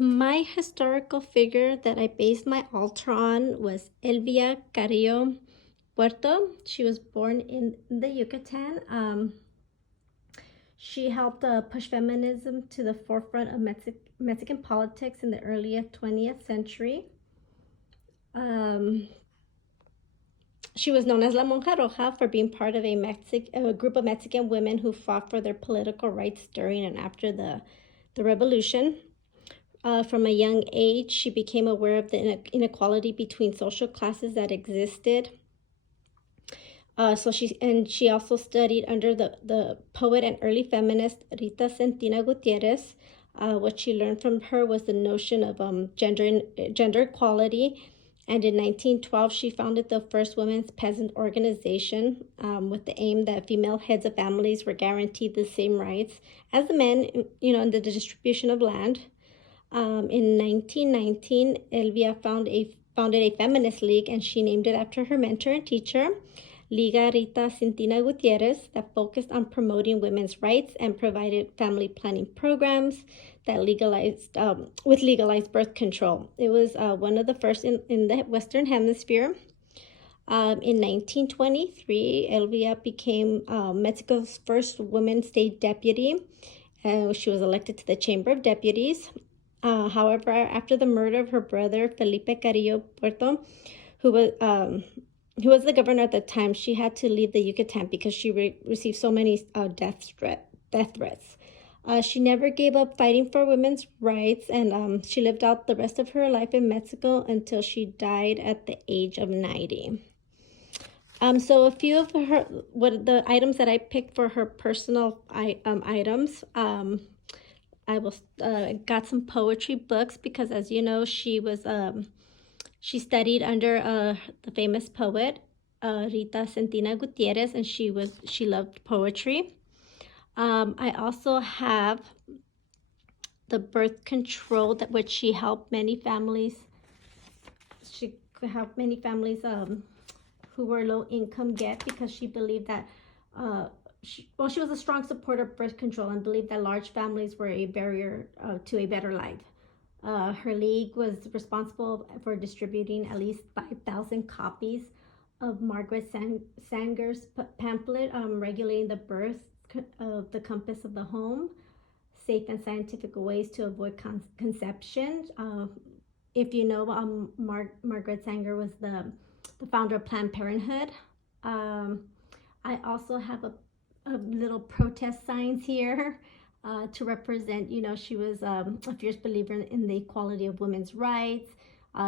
My historical figure that I based my altar on was Elvia Carrillo Puerto. She was born in the Yucatan. She helped push feminism to the forefront of Mexican politics in the early 20th century. Um, she was known as La Monja Roja for being part of a group of Mexican women who fought for their political rights during and after the revolution. From a young age, she became aware of the inequality between social classes that existed. She also studied under the poet and early feminist Rita Centina Gutierrez. What she learned from her was the notion of gender equality. And in 1912, she founded the first women's peasant organization with the aim that female heads of families were guaranteed the same rights as the men, in the distribution of land. In 1919, Elvia founded a feminist league, and she named it after her mentor and teacher, Liga Rita Cintina Gutierrez, that focused on promoting women's rights and provided family planning programs that legalized birth control. It was one of the first in the Western Hemisphere. In 1923, Elvia became Mexico's first woman state deputy. She was elected to the Chamber of Deputies. However, after the murder of her brother, Felipe Carrillo Puerto, who was the governor at the time, she had to leave the Yucatan because she received so many death threats. She never gave up fighting for women's rights, and she lived out the rest of her life in Mexico until she died at the age of 90. So a few of the items that I picked for her personal items. I got some poetry books because, as you know, she studied under the famous poet Rita Centina Gutierrez, and she loved poetry. I also have the birth control which she helped many families. She helped many families who were low income get, because she believed that she was a strong supporter of birth control and believed that large families were a barrier to a better life. Her league was responsible for distributing at least 5,000 copies of Margaret Sanger's pamphlet regulating the birth of the compass of the home, safe and scientific ways to avoid conception. If you know, Margaret Sanger was the founder of Planned Parenthood. I also have a little protest signs here to represent, she was a fierce believer in the equality of women's rights.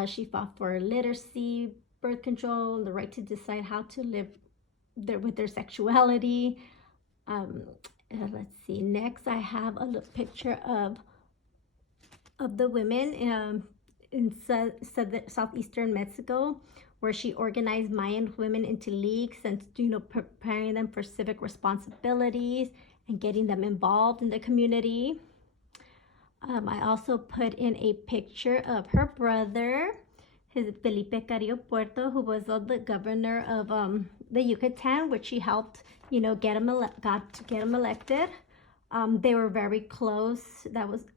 She fought for literacy, birth control, and the right to decide how to live with their sexuality. Let's see. Next, I have a little picture of the women in southeastern Mexico, where she organized Mayan women into leagues and, preparing them for civic responsibilities and getting them involved in the community. I also put in a picture of her brother, Felipe Carrillo Puerto, who was the governor of the Yucatan, which she helped, get him elected. They were very close.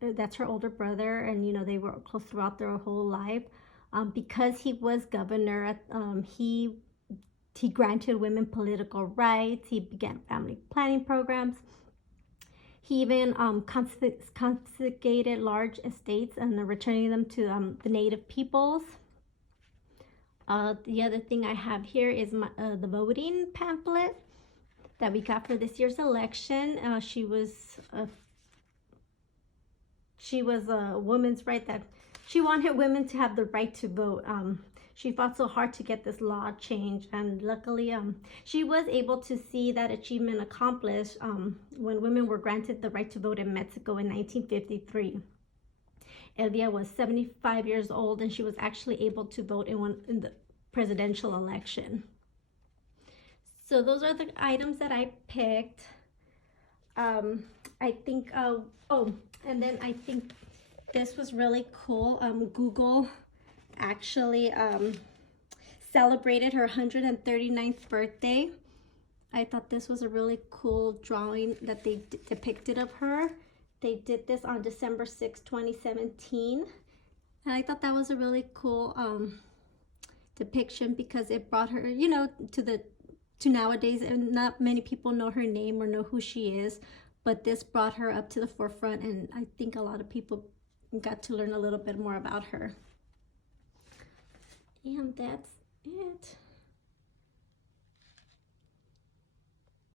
That's her older brother, and they were close throughout their whole life. Because he was governor, he granted women political rights. He began family planning programs. He even confiscated large estates and returning them to the native peoples. The other thing I have here is the voting pamphlet that we got for this year's election. She was a woman's right that she wanted women to have the right to vote. She fought so hard to get this law changed, and luckily she was able to see that achievement accomplished when women were granted the right to vote in Mexico in 1953. Elvia was 75 years old, and she was actually able to vote in the presidential election. So those are the items that I picked. I think, and then I think this was really cool. Google actually celebrated her 139th birthday. I thought this was a really cool drawing that they depicted of her. They did this on December 6, 2017. And I thought that was a really cool depiction because it brought her, you know, to nowadays, and not many people know her name or know who she is, but this brought her up to the forefront, and I think a lot of people got to learn a little bit more about her. And that's it.